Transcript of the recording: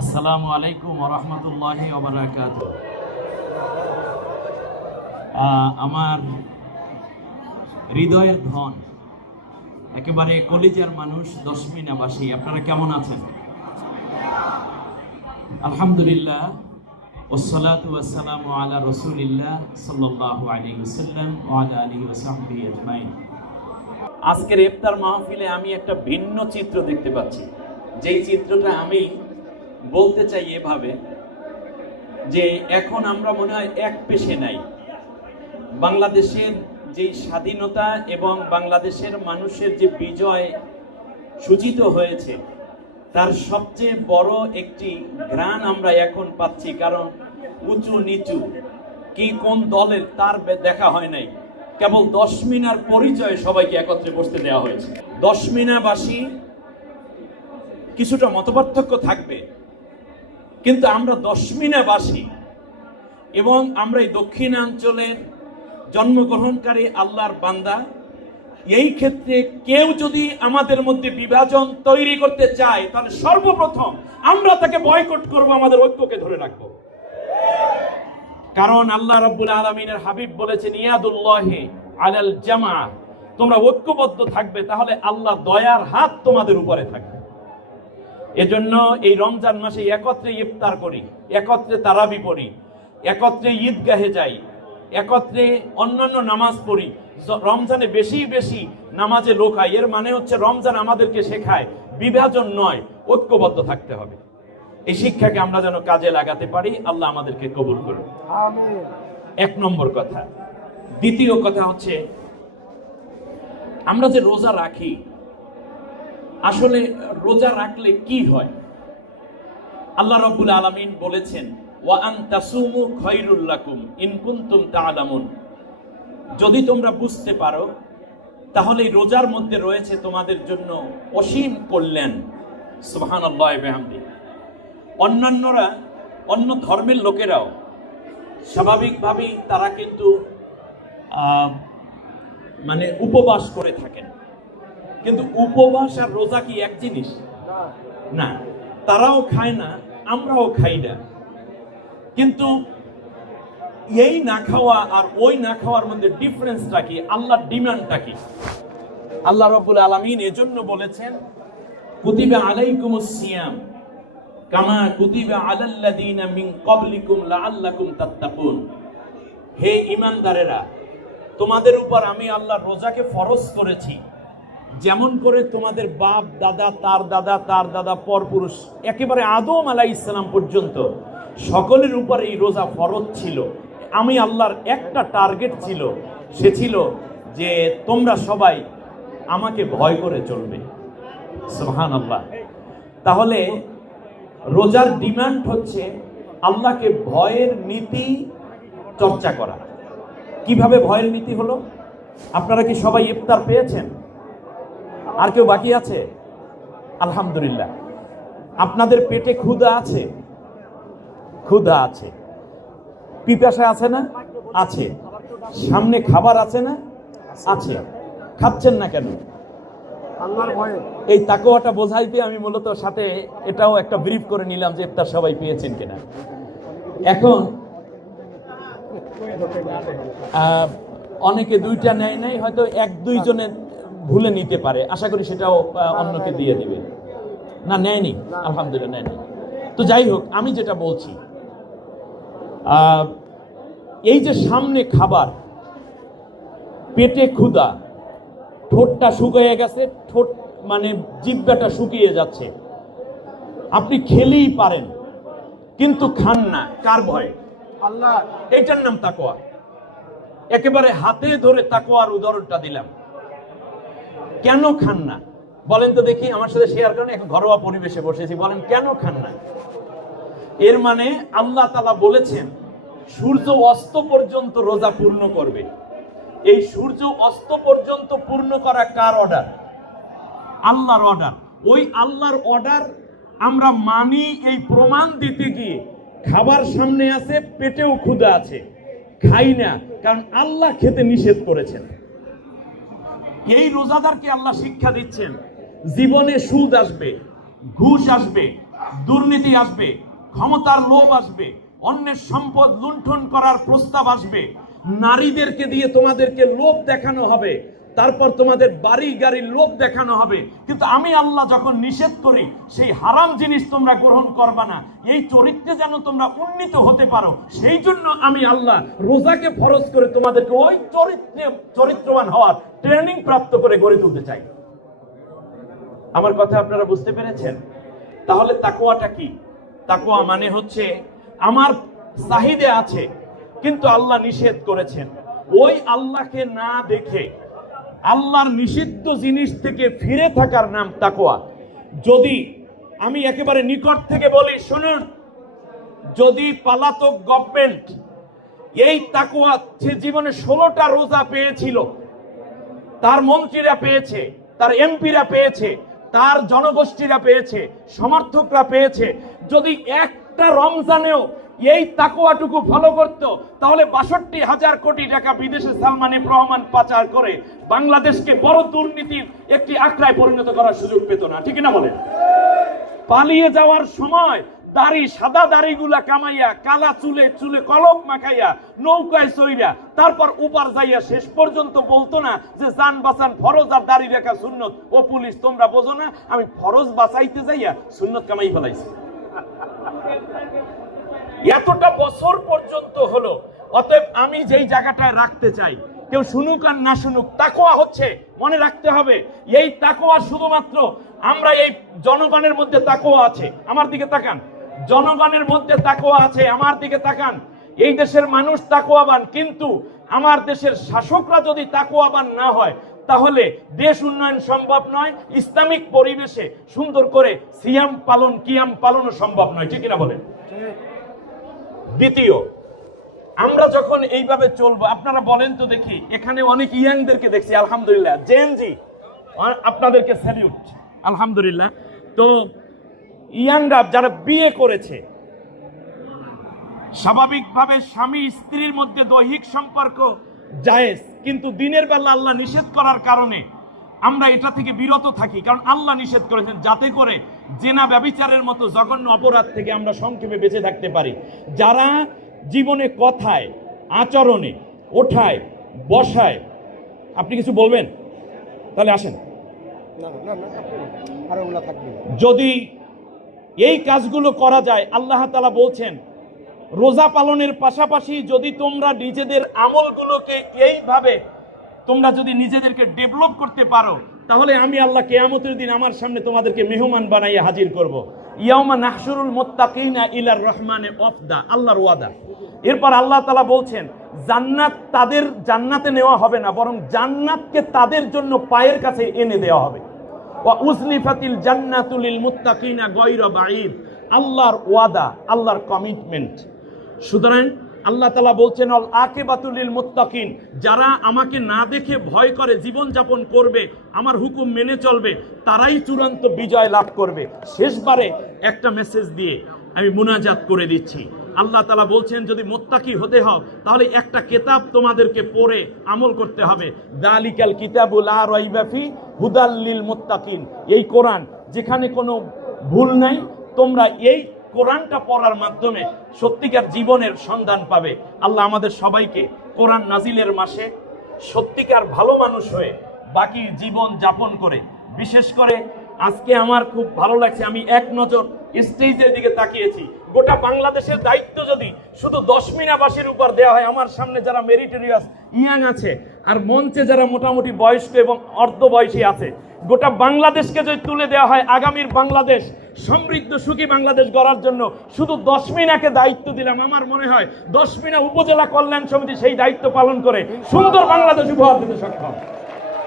আসসালামু আলাইকুম রহমতুল্লাহ ওবরাকাত আমার হৃদয়ের ধন, একেবারে কলিজার মানুষ দশমিনাবাসী আপনারা কেমন আছেন? আলহামদুলিল্লাহ আলা আজকের ইফতার মাহফিলে আমি একটা ভিন্ন চিত্র দেখতে পাচ্ছি। যেই চিত্রটা আমি বলতে চাই এভাবে যে এখন আমরা মনে হয় এক পেশে নাই। বাংলাদেশের যে স্বাধীনতা এবং বাংলাদেশের মানুষের যে বিজয় সূচিত হয়েছে, তার সবচেয়ে বড় একটি গ্রান আমরা এখন পাচ্ছি, কারণ উঁচু নিচু কি কোন দলের তার দেখা হয় নাই। কেবল দশ মিনার পরিচয় সবাইকে একত্রে বসতে দেওয়া হয়েছে। দশ মিনাবাসী কিছুটা মতপার্থক্য থাকবে। কিন্তু আমরা দশমিনাবাসী। এবং আমরা এই দক্ষিণাঞ্চলের জন্মগ্রহণকারী আল্লাহর বান্দা। এই ক্ষেত্রে কেউ যদি আমাদের মধ্যে বিভাজন তৈরি করতে চায়, তাহলে সর্বপ্রথম আমরা তাকে বয়কট করব, আমাদের ঐক্যকে ধরে রাখব। কারণ আল্লাহ রাব্বুল আলমিনের হাবিব বলেছেন, ইয়াদুল্লাহে আলাল জামা। তোমরা ঐক্যবদ্ধ থাকবে, তাহলে আল্লাহ দয়ার হাত তোমাদের উপরে থাকবে। এজন্য এই রমজান মাসে একত্রে ইফতার করি একত্রে তারাবি পড়ি একত্রে ঈদগাহে যাই একত্রে অন্যান্য নামাজ পড়ি। রমজানে বেশি বেশি নামাজে লোক হয় এর মানে হচ্ছে রমজান আমাদেরকে শেখায় বিভাজন নয় ঐক্যবদ্ধ থাকতে হবে। এই শিক্ষাকে আমরা যেন কাজে লাগাতে পারি আল্লাহ আমাদেরকে কবুল করুন। এক নম্বর কথা। দ্বিতীয় কথা হচ্ছে আমরা যে রোজা রাখি আসলে রোজা রাখলে কি হয়? আল্লাহ রাব্বুল আলামিন বলেছেন যদি তোমরা বুঝতে পারো, তাহলে রোজার মধ্যে রয়েছে তোমাদের জন্য অসীম কল্যাণ। সুবহানাল্লাহ বিহামদি। অন্যান্যরা, অন্য ধর্মের লোকেরাও, স্বাভাবিকভাবেই তারা কিন্তু মানে উপবাস করে থাকেন। কিন্তু উপবাস আর রোজা কি এক জিনিস? না। তারাও খায় না আমরাও খাই না। কিন্তু এই না খাওয়া আর ওই না খাওয়ার মধ্যে ডিফারেন্সটা কি? আল্লাহর ডিমান্ডটা কি? আল্লাহ রব্বুল আলামিন এজন্য বলেছেন কুতিবা আলাইকুমুস সিয়াম কামা কুতিবা আলাল্লাযীনা মিন ক্বাবলিকুম লাআল্লাকুম তাত্তাকুন। হে ইমানদারেরা তোমাদের উপর আমি আল্লাহ রোজাকে ফরজ করেছি। যেমন করে তোমাদের বাপ, দাদা, তার দাদা তার দাদা, পরপুরুষ, একেবারে আদম আলাই ইসলাম পর্যন্ত, সকলের উপর এই রোজা ফরজ ছিল। আমি আল্লাহর একটা টার্গেট ছিল, সে ছিল যে তোমরা সবাই আমাকে ভয় করে চলবে। সুবহান আল্লাহ তাহলে রোজার ডিমান্ড হচ্ছে আল্লাহকে ভয়ের নীতি চর্চা করা। কীভাবে ভয়ের নীতি হলো? আপনারা কি সবাই ইফতার পেয়েছেন? আর কেউ বাকি আছে? আলহামদুলিল্লাহ। আপনাদের পেটে ক্ষুধা আছে? ক্ষুধা আছে। পিপাসা আছে না? আছে। সামনে খাবার আছে না? আছে। খাচ্ছেন না কেন? এই তাকোয়াটা বোঝাইতে আমি মূলত সাথে এটাও একটা ব্রিফ করে নিলাম যে ইফতার সবাই পেয়েছেন কিনা। এখন অনেকে দুইটা নেয় নাই হয়তো এক দুইজনে ভুলে নিতে পারে। আশা করি সেটাও অন্যকে দিয়ে দিবে। না নেয়নি। আলহামদুলিল্লাহ নেয়নি। তো যাই হোক আমি যেটা বলছি আহ, এই যে সামনে খাবার পেটে ক্ষুধা ঠোঁটটা শুকিয়ে গেছে ঠোঁট মানে জিব্বাটা শুকিয়ে যাচ্ছে। আপনি খেলেই পারেন কিন্তু খান না কার ভয়? আল্লাহ। এটার নাম তাকোয়া একেবারে হাতে ধরে তাকোয়ার উদাহরণটা দিলাম। কেন খান না? বলেন তো দেখি, আমার সাথে শেয়ার করেন এক ঘরোয়া পরিবেশে বসেছি। বলেন, কেন খান না? এর মানে আল্লাহ তালা বলেছেন, সূর্য অস্ত পর্যন্ত রোজা পূর্ণ করবে। এই সূর্য অস্ত পর্যন্ত পূর্ণ করা কার অর্ডার আল্লাহর অর্ডার ওই আল্লাহর অর্ডার আমরা মানি এই প্রমাণ দিতে গিয়ে। খাবার সামনে আছে, পেটেও ক্ষুধা আছে। খাই না, কারণ আল্লাহ খেতে নিষেধ করেছেন। এই রোজাদারকে আল্লাহ শিক্ষা দিচ্ছেন, জীবনে সুদ আসবে, ঘুষ আসবে, দুর্নীতি আসবে, ক্ষমতার লোভ আসবে, অন্যের সম্পদ লুণ্ঠন করার প্রস্তাব আসবে, নারীদেরকে দিয়ে তোমাদেরকে লোভ দেখানো হবে। তারপর তোমাদের বাড়ি গাড়ির লোভ দেখানো হবে। কিন্তু আমি আল্লাহ যখন নিষেধ করি, সেই হারাম জিনিস তোমরা গ্রহণ করবা না। এই চরিত্রে যেন তোমরা উন্নীত হতে পারো, সেই জন্য আমি আল্লাহ রোজাকে ফরজ করে তোমাদেরকে ওই চরিত্রে, চরিত্রবান হওয়ার ট্রেনিং প্রাপ্ত করে গড়ে তুলতে চাই। আমার কথা আপনারা বুঝতে পেরেছেন? তাহলে তাকোয়াটা কি? তাকোয়া মানে হচ্ছে, আমার চাহিদা আছে, কিন্তু আল্লাহ নিষেধ করেছেন। ওই আল্লাহকে না দেখে আল্লাহর নিষিদ্ধ জিনিস থেকে ফিরে থাকার নাম তাকোয়া যদি আমি একেবারে নিকট থেকে বলি, শুনুন, যদি পালাতক গভর্নমেন্ট এই তাকোয়া সে জীবনে ষোলোটা রোজা পেয়েছিল, তার মন্ত্রীরা পেয়েছে, তার এমপিরা পেয়েছে, তার জনগোষ্ঠীরা পেয়েছে, সমর্থকরা পেয়েছে, যদি একটা রমজানেও এই তাকুয়াটুকু ফলো করত, তাহলে বাষট্টি হাজার কোটি টাকা বিদেশে সালমান রহমান পাচার করে বাংলাদেশকে বড় দুর্নীতির একটি আখড়ায় পরিণত করার সুযোগ পেত না। ঠিক না বলেন? পালিয়ে যাওয়ার সময় দাড়ি, সাদা দাড়িগুলা কামাইয়া, কালা চুলে চুলে কলম মাখাইয়া, নৌকায় চইরা তারপর উপার যাইয়া শেষ পর্যন্ত বলতো না যে জান বাঁচান, ফরজ আর দাড়ি রেখা সুন্নত। ও পুলিশ, তোমরা বোঝো না, আমি ফরজ বাঁচাইতে যাইয়া সুন্নত কামাই ফেলাইছি। এতটা বছর পর্যন্ত হলো, অতএব আমি যেই জায়গাটায় রাখতে চাই, কেউ শুনুক আর না শুনুক তাকোয়া হচ্ছে, মনে রাখতে হবে, এই তাকোয়া শুধুমাত্র আমরা এই জনগণের মধ্যে তাকোয়া আছে, আমার দিকে তাকান, জনগণের মধ্যে তাকোয়া আছে, আমার দিকে তাকান, এই দেশের মানুষ তাকোয়াবান কিন্তু আমার দেশের শাসকরা যদি তাকোয়াবান না হয়, তাহলে দেশ উন্নয়ন সম্ভব নয়, ইসলামিক পরিবেশে সুন্দর করে সিয়াম পালন, কিয়াম পালনও সম্ভব নয়, ঠিক কিনা বলেন? দ্বিতীয়, আমরা যখন এইভাবে চলবো, আপনারা বলেন তো দেখি, এখানে অনেক ইয়াংদেরকে দেখছি, আলহামদুলিল্লাহ জেনজি আপনাদেরকে স্যালিউট আলহামদুলিল্লাহ। তো ইয়াংরা যারা বিয়ে করেছে, স্বাভাবিকভাবে স্বামী স্ত্রীর মধ্যে দৈহিক সম্পর্ক জায়েজ, কিন্তু দিনের বেলা আল্লাহ নিষেধ করার কারণে আমরা এটা থেকে বিরত থাকি, কারণ আল্লাহ নিষেধ করেছেন, যাতে করে জেনা ব্যবিচারের মতো জঘন্য অপরাধ থেকে আমরা সংক্ষেপে বেঁচে থাকতে পারি। যারা জীবনে কথায় আচরণে ওঠায় বসায় আপনি কিছু বলবেন? তাহলে আসেন। যদি এই কাজগুলো করা যায় আল্লাহ তালা বলছেন রোজা পালনের পাশাপাশি যদি তোমরা নিজেদের আমলগুলোকে এইভাবে তোমরা যদি নিজেদেরকে ডেভেলপ করতে পারো তাহলে আমি আল্লাহ কেয়ামতের দিন আমার সামনে তোমাদেরকে মেহমান বানাইয়া হাজির করব। ইয়াউমা নাহশুরুল মুত্তাকিনা ইলার রহমানে অফদা আল্লাহর ওয়াদা। এরপর আল্লাহ তালা বলছেন, জান্নাত তাদের জান্নাতে নেওয়া হবে না, বরং জান্নাতকে তাদের জন্য পায়ের কাছে এনে দেওয়া হবে। উজলিফাতিল জান্নাতুলিল মুত্তাকিনা গয়রা বাঈদ, আল্লাহর ওয়াদা, আল্লাহর কমিটমেন্ট। সুতরাং আল্লাহ তালা বলছেন, অল আকেবাতুলিল মোত্তাকিন যারা আমাকে না দেখে ভয় করে জীবন যাপন করবে, আমার হুকুম মেনে চলবে, তারাই চূড়ান্ত বিজয় লাভ করবে। শেষবারে একটা মেসেজ দিয়ে আমি মুনাজাত করে দিচ্ছি। আল্লাহ তালা বলছেন, যদি মোত্তাকি হতে হও, তাহলে একটা কেতাব তোমাদেরকে পড়ে আমল করতে হবে। দালিকাল কিতাবুল আর রইবাফি হুদাল্লিল মোত্তাকিন এই কোরআন, যেখানে কোনো ভুল নাই, তোমরা এই কোরআনটা পড়ার মাধ্যমে সত্যিকার জীবনের সন্ধান পাবে। আল্লাহ আমাদের সবাইকে কোরআন নাজিলের মাসে সত্যিকার ভালো মানুষ হয়ে বাকি জীবন যাপন করে। বিশেষ করে আজকে আমার খুব ভালো লাগছে, আমি এক নজর স্টেজের দিকে তাকিয়েছি। গোটা বাংলাদেশের দায়িত্ব যদি শুধু দশমিনাবাসীর উপর দেওয়া হয়, আমার সামনে যারা মেরিটেরিয়াস ইয়াং আছে আর মঞ্চে যারা মোটামুটি বয়স্ক এবং অর্ধ বয়সী আছে, গোটা বাংলাদেশকে যদি তুলে দেওয়া হয়, আগামীর বাংলাদেশ সমৃদ্ধ সুখী বাংলাদেশ গড়ার জন্য শুধু দশমিনাকে দায়িত্ব দিলাম। আমার মনে হয় দশমিনা উপজেলা কল্যাণ সমিতি সেই দায়িত্ব পালন করে সুন্দর বাংলাদেশ উপহার দিতে সক্ষম।